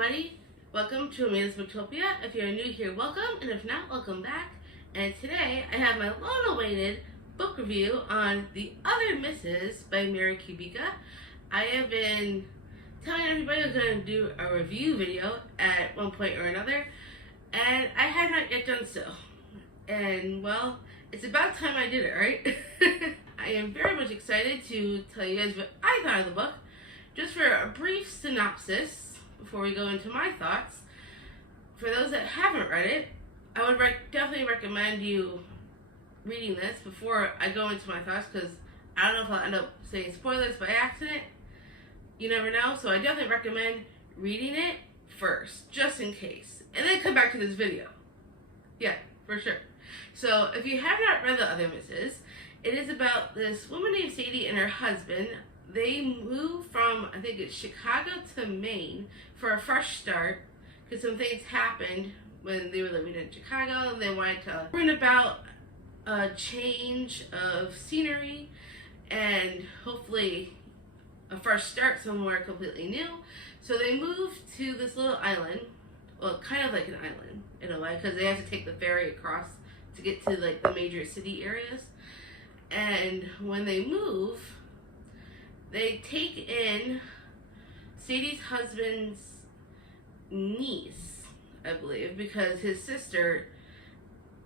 everybody, welcome to Amanda's Booktopia. If you're new here, welcome, and if not, welcome back. And today I have my long-awaited book review on The Other Misses by Mary Kubica. I have been telling everybody I was going to do a review video at one point or another, and I have not yet done so. And well, it's about time I did it, right? I am very much excited to tell you guys what I thought of the book. Just for a brief synopsis, before we go into my thoughts, for those that haven't read it, I would definitely recommend you reading this before I go into my thoughts, because I don't know if I'll end up saying spoilers by accident. You never know, so I definitely recommend reading it first, just in case, and then come back to this video. Yeah, for sure. So, if you have not read The Other Misses, it is about this woman named Sadie and her husband. They moved from, I think it's Chicago to Maine for a fresh start, because some things happened when they were living in Chicago, and they wanted to bring about a change of scenery and hopefully a fresh start somewhere completely new. So they moved to this little island, well, kind of like an island in a way, because they have to take the ferry across to get to like the major city areas. And when they move, they take in Sadie's husband's niece, I believe, because his sister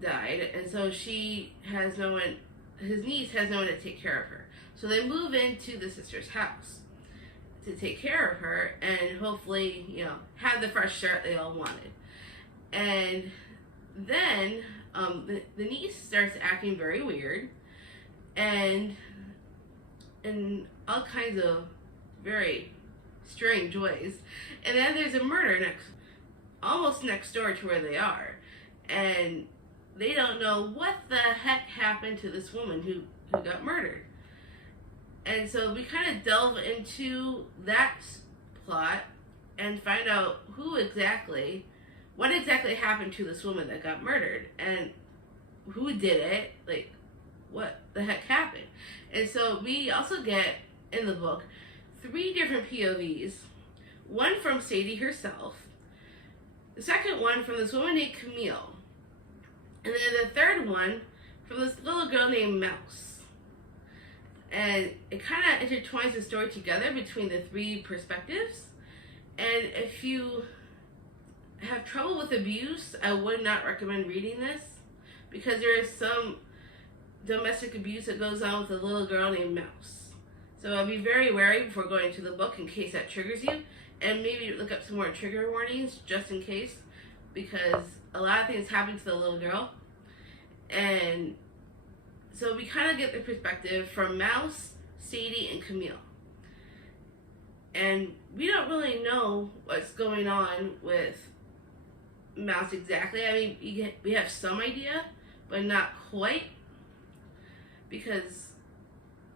died, and so she has no one, his niece has no one to take care of her. So they move into the sister's house to take care of her and hopefully, you know, have the fresh start they all wanted. And then the niece starts acting very weird and in all kinds of very strange ways. And then there's a murder almost next door to where they are. And they don't know what the heck happened to this woman who got murdered. And so we kind of delve into that plot and find out what exactly happened to this woman that got murdered and who did it, like what the heck happened. And so we also get in the book 3 different POVs. One from Sadie herself, the second one from this woman named Camille, and then the third one from this little girl named Mouse. And it kind of intertwines the story together between the 3 perspectives. And if you have trouble with abuse, I would not recommend reading this, because there is some domestic abuse that goes on with a little girl named Mouse. So I'll be very wary before going to the book in case that triggers you, and maybe look up some more trigger warnings just in case, because a lot of things happen to the little girl. And so we kind of get the perspective from Mouse, Sadie, and Camille. And we don't really know what's going on with Mouse exactly. I mean, we have some idea, but not quite, because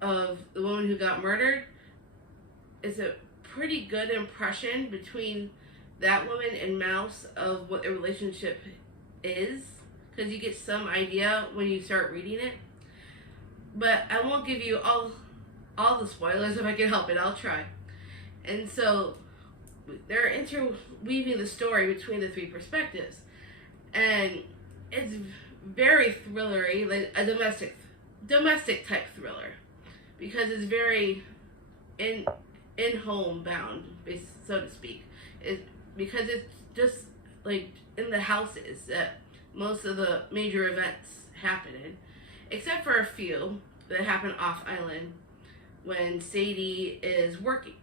of the woman who got murdered. It's a pretty good impression between that woman and Mouse of what their relationship is, because you get some idea when you start reading it. But I won't give you all the spoilers. If I can help it, I'll try. And so they're interweaving the story between the 3 perspectives, and it's very thrillery, like a domestic type thriller, because it's very in home bound, so to speak. Because it's just like in the houses that most of the major events happen in, except for a few that happen off island when Sadie is working.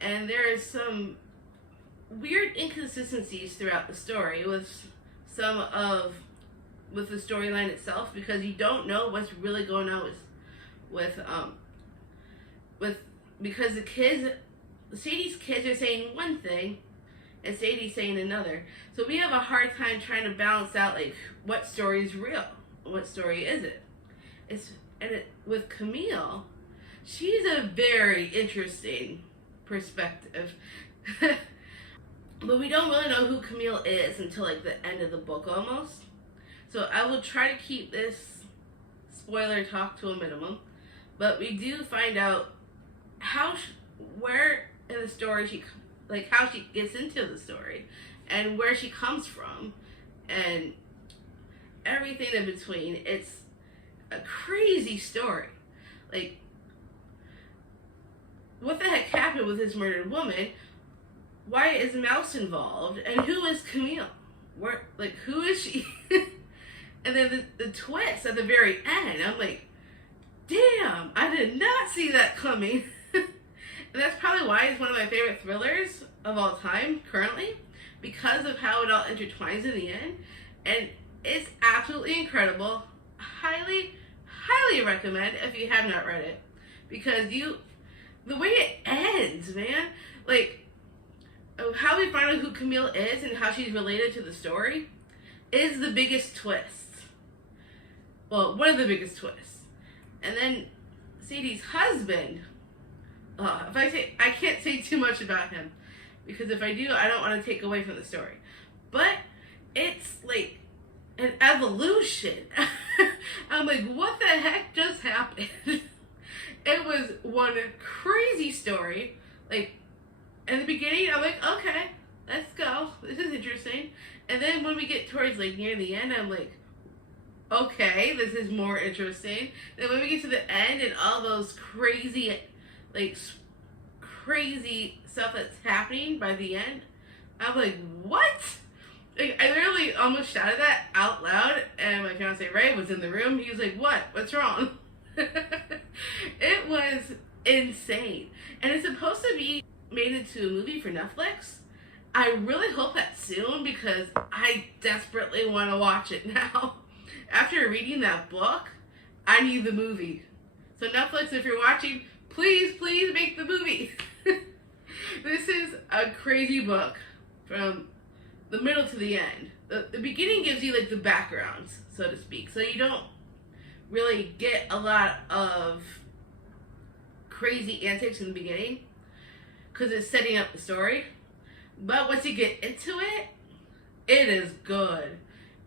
And there is some weird inconsistencies throughout the story with the storyline itself, because you don't know what's really going on because Sadie's kids are saying one thing and Sadie's saying another. So we have a hard time trying to balance out like what story is real and what story isn't. With Camille, she's a very interesting perspective. But we don't really know who Camille is until like the end of the book almost. So I will try to keep this spoiler talk to a minimum. But we do find out where in the story like how she gets into the story and where she comes from and everything in between. It's a crazy story. Like, what the heck happened with this murdered woman? Why is Mouse involved? And who is Camille? Where, like, who is she? And then the twist at the very end, I'm like, damn, I did not see that coming. And that's probably why it's one of my favorite thrillers of all time currently, because of how it all intertwines in the end. And it's absolutely incredible. Highly, highly recommend if you have not read it. Because the way it ends, man, like, how we find out who Camille is and how she's related to the story is the biggest twist. Well, one of the biggest twists. And then Sadie's husband, if I say, I can't say too much about him, because if I do, I don't want to take away from the story. But it's like an evolution. I'm like, what the heck just happened? It was one crazy story. Like, in the beginning, I'm like, okay, let's go. This is interesting. And then when we get towards, like, near the end, I'm like, okay, this is more interesting. Then when we get to the end and all those crazy, like, crazy stuff that's happening by the end, I'm like, what? Like, I literally almost shouted that out loud, and my fiance Ray was in the room. He was like, what? What's wrong? It was insane. And it's supposed to be made into a movie for Netflix. I really hope that soon, because I desperately want to watch it now. After reading that book, I need the movie. So Netflix, if you're watching, please, please make the movie. This is a crazy book from the middle to the end. The beginning gives you, like, the backgrounds, so to speak. So you don't really get a lot of crazy antics in the beginning, because it's setting up the story. But once you get into it, it is good.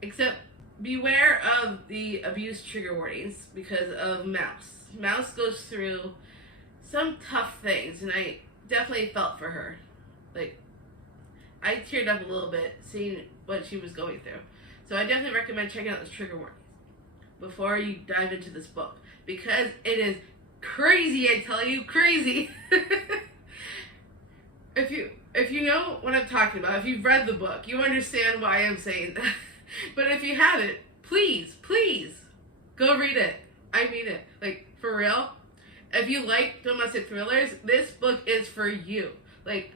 Except beware of the abuse trigger warnings because of Mouse. Mouse goes through some tough things, and I definitely felt for her. Like, I teared up a little bit seeing what she was going through. So I definitely recommend checking out those trigger warnings before you dive into this book, because it is crazy, I tell you, crazy. If you know what I'm talking about, if you've read the book, you understand why I'm saying that. But if you haven't, please, please, go read it. I mean it. Like, for real. If you like domestic thrillers, this book is for you. Like,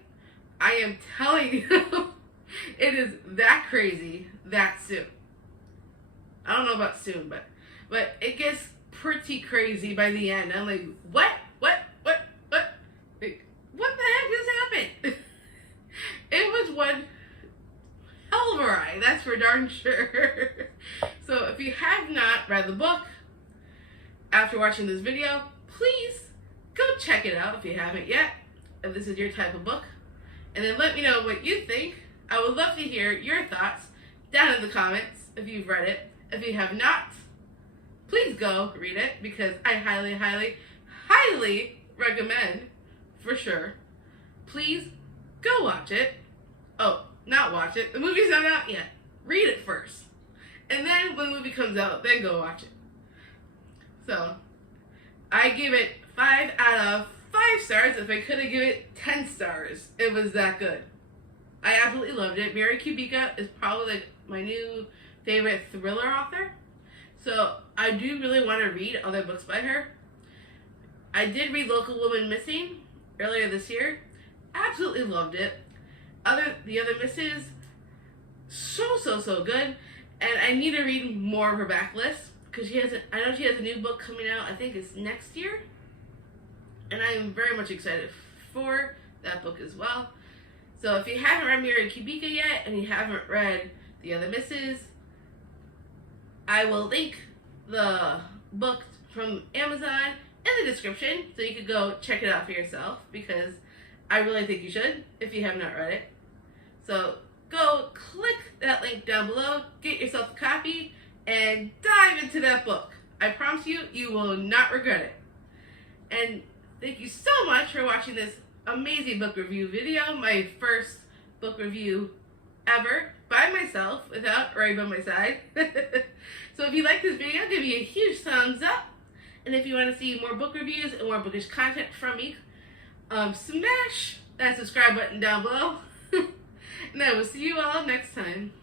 I am telling you, it is that crazy that soon. I don't know about soon, but it gets pretty crazy by the end. I'm like, what? Like, what the heck just happened? It was one hell of a ride, that's for darn sure. So if you have not read the book after watching this video, please go check it out if you haven't yet, if this is your type of book. And then let me know what you think. I would love to hear your thoughts down in the comments if you've read it. If you have not, please go read it, because I highly, highly, highly recommend, for sure. Please go watch it. Oh, not watch it. The movie's not out yet. Read it first. And then when the movie comes out, then go watch it. So, I give it 5 out of 5 stars. If I could have given it 10 stars, it was that good. I absolutely loved it. Mary Kubica is probably, like, my new favorite thriller author. So, I do really want to read other books by her. I did read Local Woman Missing earlier this year. Absolutely loved it. The other misses, so good. And I need to read more of her backlist, because I know she has a new book coming out, I think it's next year. And I am very much excited for that book as well. So if you haven't read Mary Kubica yet, and you haven't read The Other Misses, I will link the book from Amazon in the description, so you could go check it out for yourself, because I really think you should if you have not read it. So go click that link down below, get yourself a copy, and dive into that book. I promise you, you will not regret it. And thank you so much for watching this amazing book review video, my first book review ever by myself without Ray by my side. So if you like this video, give me a huge thumbs up. And if you want to see more book reviews and more bookish content from me, smash that subscribe button down below. And I will see you all next time.